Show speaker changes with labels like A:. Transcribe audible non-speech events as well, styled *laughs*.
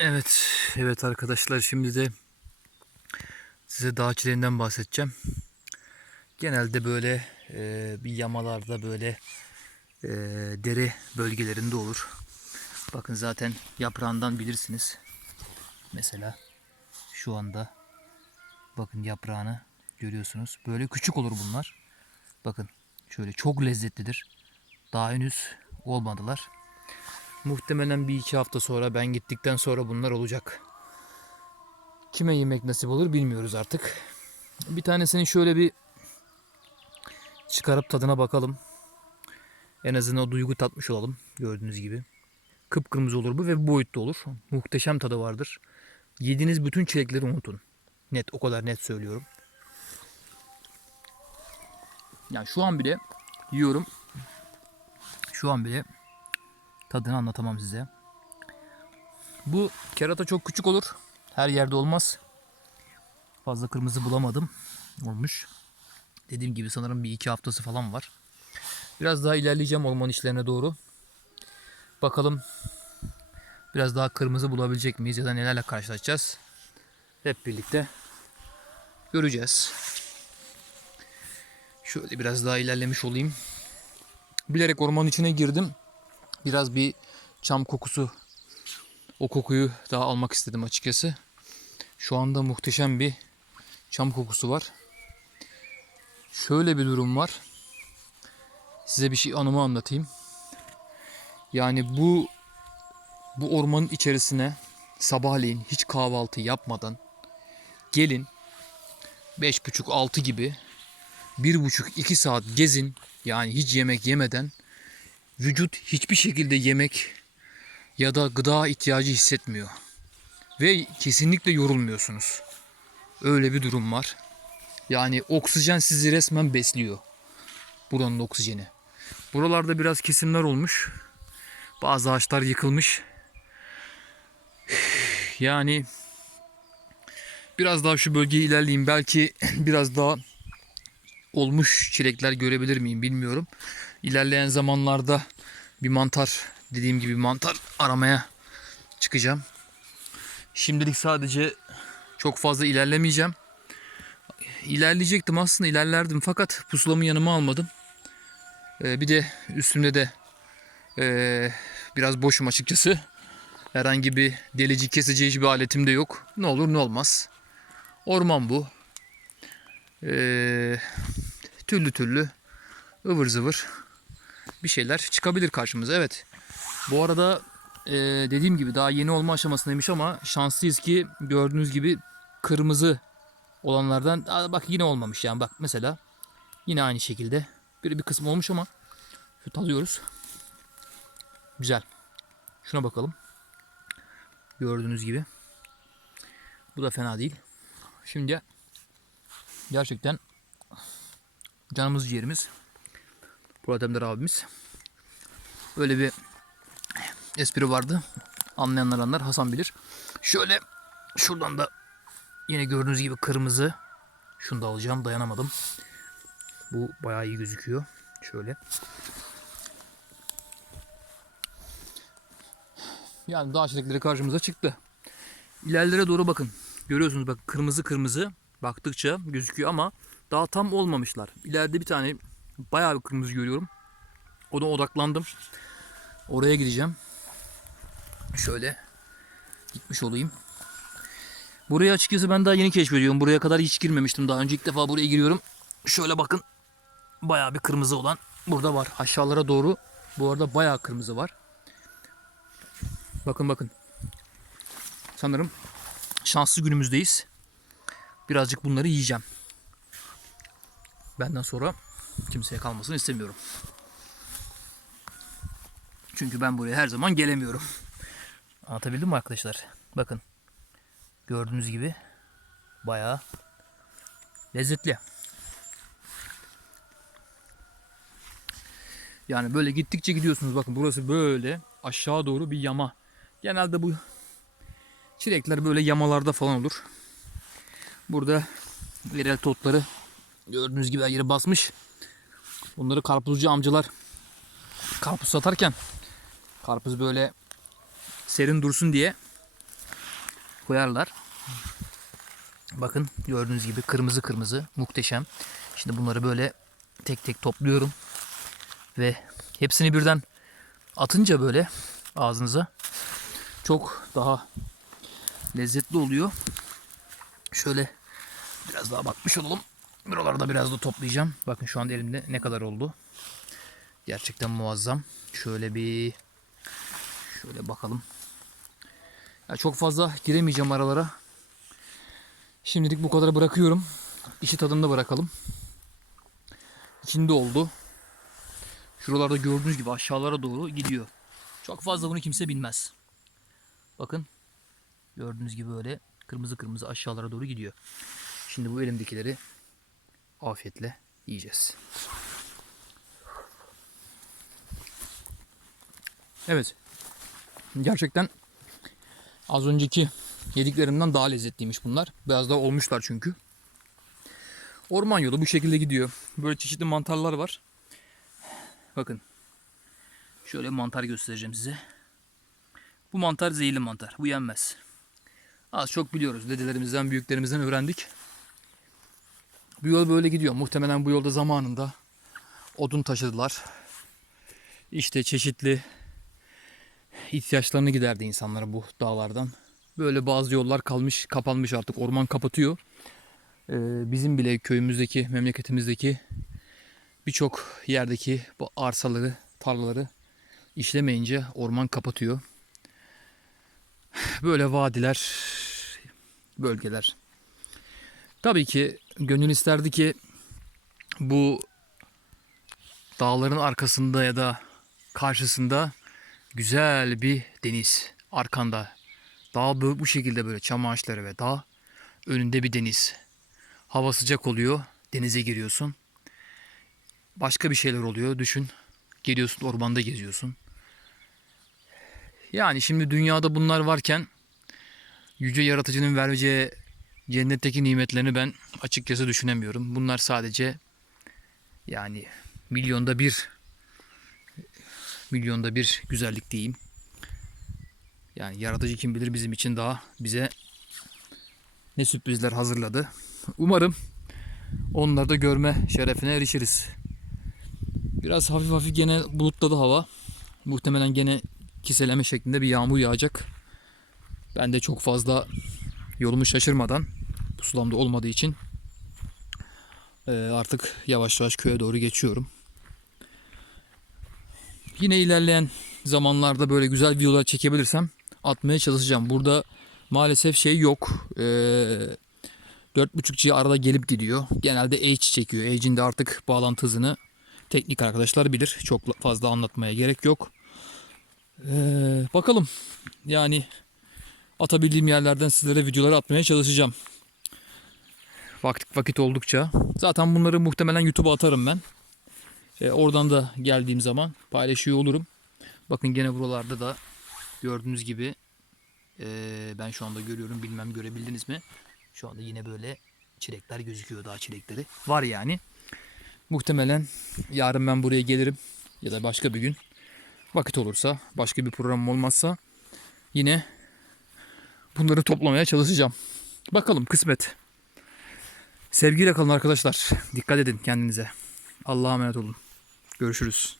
A: Evet, evet arkadaşlar şimdi de size dağ çileğinden bahsedeceğim. Genelde böyle e, bir yamalarda böyle e, dere bölgelerinde olur. Bakın zaten yaprağından bilirsiniz. Mesela şu anda bakın yaprağını görüyorsunuz. Böyle küçük olur bunlar. Bakın şöyle çok lezzetlidir. Daha henüz olmadılar. Muhtemelen bir iki hafta sonra ben gittikten sonra bunlar olacak. Kime yemek nasip olur bilmiyoruz artık. Bir tanesini şöyle bir çıkarıp tadına bakalım. En azından o duygu tatmış olalım gördüğünüz gibi. Kıpkırmızı olur bu ve bu boyutta olur. Muhteşem tadı vardır. Yediğiniz bütün çilekleri unutun. Net o kadar net söylüyorum. Yani şu an bile yiyorum. Şu an bile Tadını anlatamam size. Bu kerata çok küçük olur. Her yerde olmaz. Fazla kırmızı bulamadım. Olmuş. Dediğim gibi sanırım bir iki haftası falan var. Biraz daha ilerleyeceğim orman işlerine doğru. Bakalım biraz daha kırmızı bulabilecek miyiz ya da nelerle karşılaşacağız. Hep birlikte göreceğiz. Şöyle biraz daha ilerlemiş olayım. Bilerek ormanın içine girdim biraz bir çam kokusu o kokuyu daha almak istedim açıkçası. Şu anda muhteşem bir çam kokusu var. Şöyle bir durum var. Size bir şey anımı anlatayım. Yani bu bu ormanın içerisine sabahleyin hiç kahvaltı yapmadan gelin 5.30-6 gibi 1.5-2 saat gezin. Yani hiç yemek yemeden vücut hiçbir şekilde yemek ya da gıda ihtiyacı hissetmiyor. Ve kesinlikle yorulmuyorsunuz. Öyle bir durum var. Yani oksijen sizi resmen besliyor. Buranın oksijeni. Buralarda biraz kesimler olmuş. Bazı ağaçlar yıkılmış. *sighs* Yani biraz daha şu bölgeye ilerleyeyim. Belki *clears throat* biraz daha olmuş çilekler görebilir miyim bilmiyorum. İlerleyen zamanlarda bir mantar dediğim gibi mantar aramaya çıkacağım. Şimdilik sadece çok fazla ilerlemeyeceğim. İlerleyecektim aslında ilerlerdim fakat pusulamı yanıma almadım. Ee, bir de üstümde de ee, biraz boşum açıkçası. Herhangi bir delici kesici hiçbir aletim de yok. Ne olur ne olmaz. Orman bu. Ee, türlü türlü ıvır zıvır bir şeyler çıkabilir karşımıza. Evet. Bu arada e, dediğim gibi daha yeni olma aşamasındaymış ama şanslıyız ki gördüğünüz gibi kırmızı olanlardan Aa, bak yine olmamış yani bak mesela yine aynı şekilde bir bir kısmı olmuş ama şu tadıyoruz. Güzel. Şuna bakalım. Gördüğünüz gibi. Bu da fena değil. Şimdi gerçekten canımız ciğerimiz Polat Emder abimiz. Öyle bir espri vardı. Anlayanlar anlar. Hasan bilir. Şöyle şuradan da yine gördüğünüz gibi kırmızı. Şunu da alacağım. Dayanamadım. Bu bayağı iyi gözüküyor. Şöyle. Yani dağ çiçekleri karşımıza çıktı. İlerlere doğru bakın. Görüyorsunuz bak kırmızı kırmızı baktıkça gözüküyor ama daha tam olmamışlar. İleride bir tane bayağı bir kırmızı görüyorum. Ona odaklandım. Oraya gideceğim. Şöyle gitmiş olayım. Burayı açıkçası ben daha yeni keşfediyorum. Buraya kadar hiç girmemiştim. Daha önce ilk defa buraya giriyorum. Şöyle bakın. Bayağı bir kırmızı olan burada var. Aşağılara doğru bu arada bayağı kırmızı var. Bakın bakın. Sanırım şanslı günümüzdeyiz. Birazcık bunları yiyeceğim. Benden sonra kimseye kalmasını istemiyorum. Çünkü ben buraya her zaman gelemiyorum. *laughs* Anlatabildim mi arkadaşlar? Bakın. Gördüğünüz gibi bayağı lezzetli. Yani böyle gittikçe gidiyorsunuz. Bakın burası böyle aşağı doğru bir yama. Genelde bu çilekler böyle yamalarda falan olur. Burada yerel totları gördüğünüz gibi her yeri basmış. Bunları karpuzcu amcalar karpuz satarken karpuz böyle serin dursun diye koyarlar. Bakın gördüğünüz gibi kırmızı kırmızı muhteşem. Şimdi bunları böyle tek tek topluyorum. Ve hepsini birden atınca böyle ağzınıza çok daha lezzetli oluyor. Şöyle biraz daha bakmış olalım. Buraları da biraz da toplayacağım. Bakın şu an elimde ne kadar oldu. Gerçekten muazzam. Şöyle bir şöyle bakalım. Ya çok fazla giremeyeceğim aralara. Şimdilik bu kadar bırakıyorum. İşi tadında bırakalım. İçinde oldu. Şuralarda gördüğünüz gibi aşağılara doğru gidiyor. Çok fazla bunu kimse bilmez. Bakın. Gördüğünüz gibi böyle kırmızı kırmızı aşağılara doğru gidiyor. Şimdi bu elimdekileri afiyetle yiyeceğiz. Evet. Gerçekten az önceki yediklerimden daha lezzetliymiş bunlar. Biraz daha olmuşlar çünkü. Orman yolu bu şekilde gidiyor. Böyle çeşitli mantarlar var. Bakın. Şöyle mantar göstereceğim size. Bu mantar zehirli mantar. Bu yenmez. Az çok biliyoruz. Dedelerimizden, büyüklerimizden öğrendik. Bu yol böyle gidiyor. Muhtemelen bu yolda zamanında odun taşıdılar. İşte çeşitli ihtiyaçlarını giderdi insanlara bu dağlardan. Böyle bazı yollar kalmış, kapanmış artık. Orman kapatıyor. Ee, bizim bile köyümüzdeki, memleketimizdeki birçok yerdeki bu arsaları, tarlaları işlemeyince orman kapatıyor. *sighs* Böyle vadiler, bölgeler. Tabii ki gönül isterdi ki bu dağların arkasında ya da karşısında güzel bir deniz arkanda. Dağ bu şekilde böyle çam ağaçları ve dağ önünde bir deniz. Hava sıcak oluyor, denize giriyorsun. Başka bir şeyler oluyor düşün. Geliyorsun ormanda geziyorsun. Yani şimdi dünyada bunlar varken yüce yaratıcının vereceği cennetteki nimetlerini ben açıkçası düşünemiyorum. Bunlar sadece yani milyonda bir milyonda bir güzellik diyeyim. Yani yaratıcı kim bilir bizim için daha bize ne sürprizler hazırladı. Umarım onları da görme şerefine erişiriz. Biraz hafif hafif gene bulutladı hava. Muhtemelen gene kiseleme şeklinde bir yağmur yağacak. Ben de çok fazla yolumu şaşırmadan pusulamda olmadığı için eee, artık yavaş yavaş köye doğru geçiyorum. Yine ilerleyen zamanlarda böyle güzel videolar çekebilirsem atmaya çalışacağım. Burada maalesef şey yok. Ee, 4.5G arada gelip gidiyor. Genelde H çekiyor. H'in de artık bağlantı hızını teknik arkadaşlar bilir. Çok fazla anlatmaya gerek yok. Ee, bakalım. Yani atabildiğim yerlerden sizlere videoları atmaya çalışacağım. Vakit vakit oldukça. Zaten bunları muhtemelen YouTube'a atarım ben. E, oradan da geldiğim zaman paylaşıyor olurum. Bakın gene buralarda da gördüğünüz gibi e, ben şu anda görüyorum. Bilmem görebildiniz mi? Şu anda yine böyle çilekler gözüküyor. Daha çilekleri var yani. Muhtemelen yarın ben buraya gelirim. Ya da başka bir gün. Vakit olursa, başka bir programım olmazsa yine bunları toplamaya çalışacağım. Bakalım kısmet. Sevgiyle kalın arkadaşlar. Dikkat edin kendinize. Allah'a emanet olun. Görüşürüz.